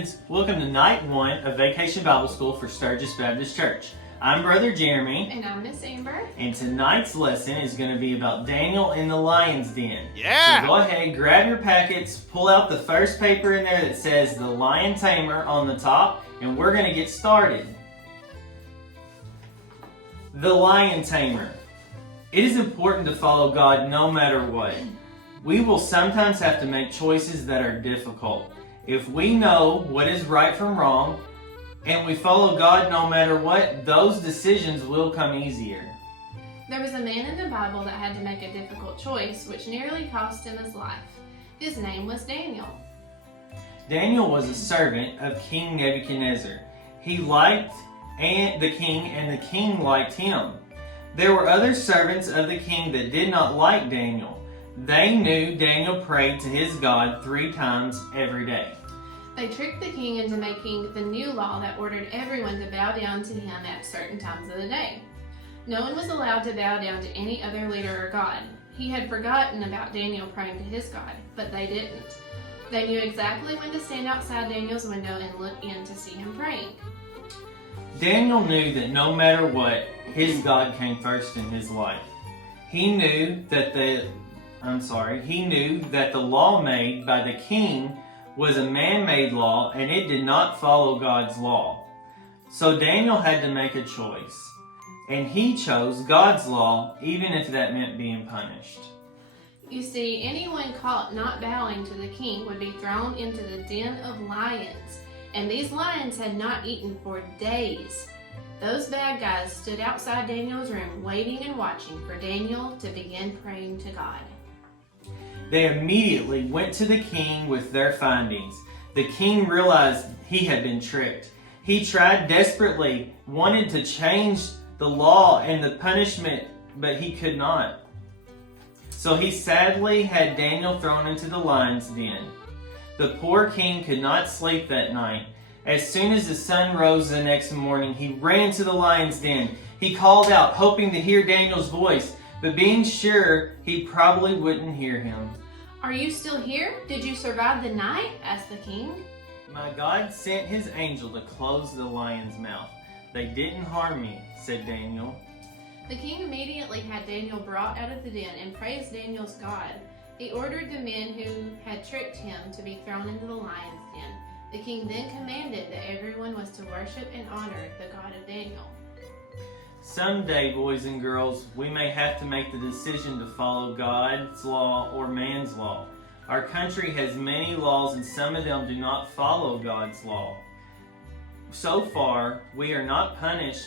kids. Welcome to night 1 of Vacation Bible School for Sturgis Baptist Church. I'm Brother Jeremy. And I'm Miss Amber. And tonight's lesson is going to be about Daniel in the lion's den. Yeah! So go ahead, grab your packets, pull out the first paper in there that says the Lion Tamer on the top, and we're going to get started. The Lion Tamer. It is important to follow God no matter what. We will sometimes have to make choices that are difficult. If we know what is right from wrong, and we follow God no matter what, those decisions will come easier. There was a man in the Bible that had to make a difficult choice, which nearly cost him his life. His name was Daniel. Daniel was a servant of King Nebuchadnezzar. He liked the king, and the king liked him. There were other servants of the king that did not like Daniel. They knew Daniel prayed to his God 3 times every day. They tricked the king into making the new law that ordered everyone to bow down to him at certain times of the day. No one was allowed to bow down to any other leader or god. He had forgotten about Daniel praying to his God, but they didn't. They knew exactly when to stand outside Daniel's window and look in to see him praying. Daniel knew that no matter what, his God came first in his life. He knew that the law made by the king was a man-made law, and it did not follow God's law. So Daniel had to make a choice, and he chose God's law, even if that meant being punished. You see, anyone caught not bowing to the king would be thrown into the den of lions, and these lions had not eaten for days. Those bad guys stood outside Daniel's room, waiting and watching for Daniel to begin praying to God. They immediately went to the king with their findings. The king realized he had been tricked. He tried desperately, wanted to change the law and the punishment, but he could not. So he sadly had Daniel thrown into the lion's den. The poor king could not sleep that night. As soon as the sun rose the next morning, he ran to the lion's den. He called out, hoping to hear Daniel's voice, but being sure he probably wouldn't hear him. "Are you still here? Did you survive the night?" asked the king. My God sent his angel to close the lion's mouth. They didn't harm me, said Daniel. The king immediately had Daniel brought out of the den and praised Daniel's God. He ordered the men who had tricked him to be thrown into the lion's den. The king then commanded that everyone was to worship and honor the God of Daniel. Someday, boys and girls, we may have to make the decision to follow God's law or man's law. Our country has many laws, and some of them do not follow God's law. So far, we are not punished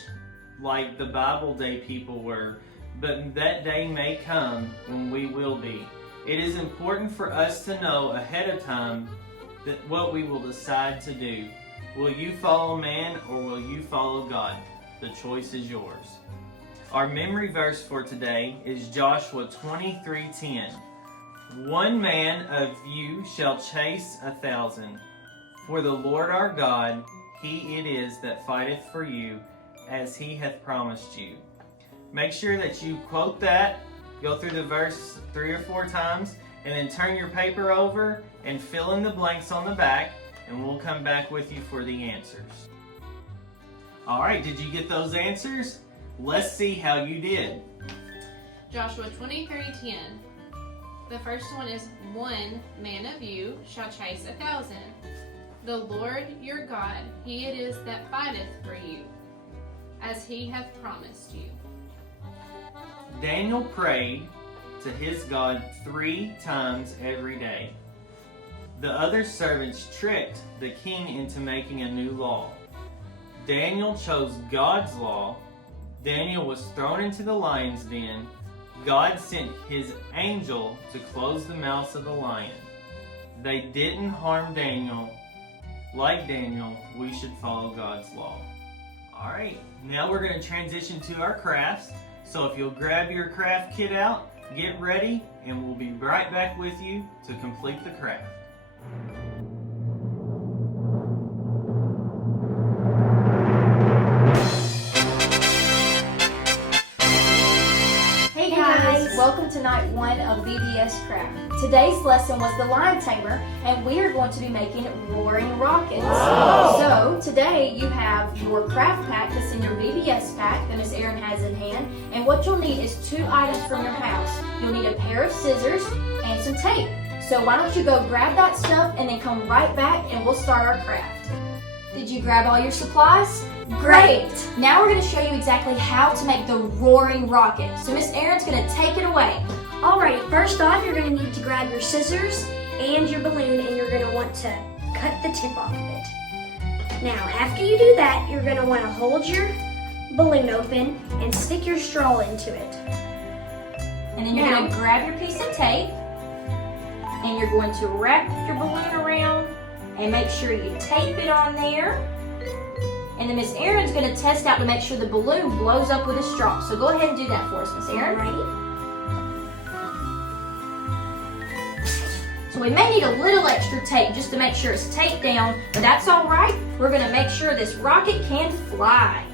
like the Bible day people were, but that day may come when we will be. It is important for us to know ahead of time that what we will decide to do. Will you follow man or will you follow God? The choice is yours. Our memory verse for today is Joshua 23:10. 1 man of you shall chase 1,000. For the Lord our God, He it is that fighteth for you, as He hath promised you. Make sure that you quote that, go through the verse 3 or 4 times, and then turn your paper over and fill in the blanks on the back, and we'll come back with you for the answers. Alright, did you get those answers? Let's see how you did. Joshua 23:10. The first one is, 1 man of you shall chase 1,000. The Lord your God, He it is that fighteth for you, as He hath promised you. Daniel prayed to his God 3 times every day. The other servants tricked the king into making a new law. Daniel chose God's law. Daniel was thrown into the lion's den. God sent his angel to close the mouths of the lion. They didn't harm Daniel. Like Daniel, we should follow God's law. Alright, now we're going to transition to our crafts. So if you'll grab your craft kit out, get ready, and we'll be right back with you to complete the craft. welcome to night 1 of VBS Craft. Today's lesson was the Lion Tamer, and we are going to be making roaring rockets. Wow. So today you have your craft pack that's in your VBS pack that Miss Erin has in hand, and what you'll need is 2 items from your house. You'll need a pair of scissors and some tape. So why don't you go grab that stuff and then come right back and we'll start our craft. Did you grab all your supplies? Great! Now we're going to show you exactly how to make the roaring rocket. So Miss Erin's going to take it away. Alright, first off you're going to need to grab your scissors and your balloon, and you're going to want to cut the tip off of it. Now after you do that, you're going to want to hold your balloon open and stick your straw into it. And then you're going to grab your piece of tape and you're going to wrap your balloon around and make sure you tape it on there. And then Miss Erin's going to test out to make sure the balloon blows up with a straw. So go ahead and do that for us, Miss Erin. Alrighty. So we may need a little extra tape just to make sure it's taped down, but that's all right. We're going to make sure this rocket can fly.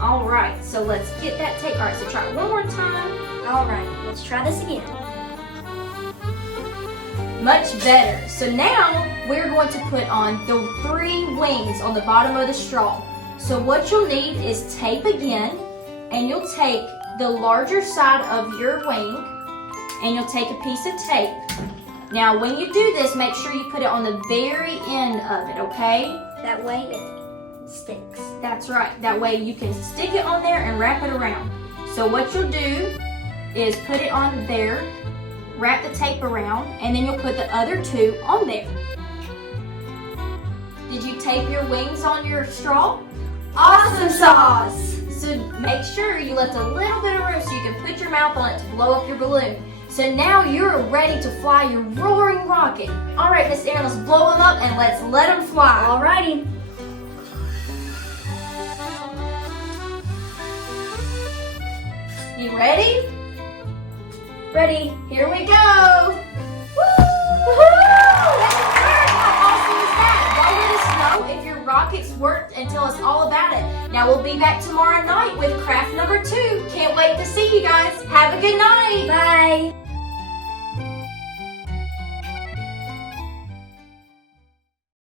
All right, so let's get that tape. All right, so try it one more time. Alright, let's try this again. Much better. So now we're going to put on the 3 wings on the bottom of the straw. So what you'll need is tape again, and you'll take the larger side of your wing and you'll take a piece of tape. Now when you do this, make sure you put it on the very end of it, okay? That way it sticks. That's right. That way you can stick it on there and wrap it around. So what you'll do is put it on there, wrap the tape around, and then you'll put the other 2 on there. Did you tape your wings on your straw? Awesome sauce! So make sure you left a little bit of room so you can put your mouth on it to blow up your balloon. So now you're ready to fly your roaring rocket. All right, Miss Erin, let's blow them up and let's let them fly. Alrighty. You ready? Ready. Here we go! Woo! How awesome is that? Y'all let us know if your rockets worked and tell us all about it. Now we'll be back tomorrow night with craft number 2. Can't wait to see you guys. Have a good night. Bye.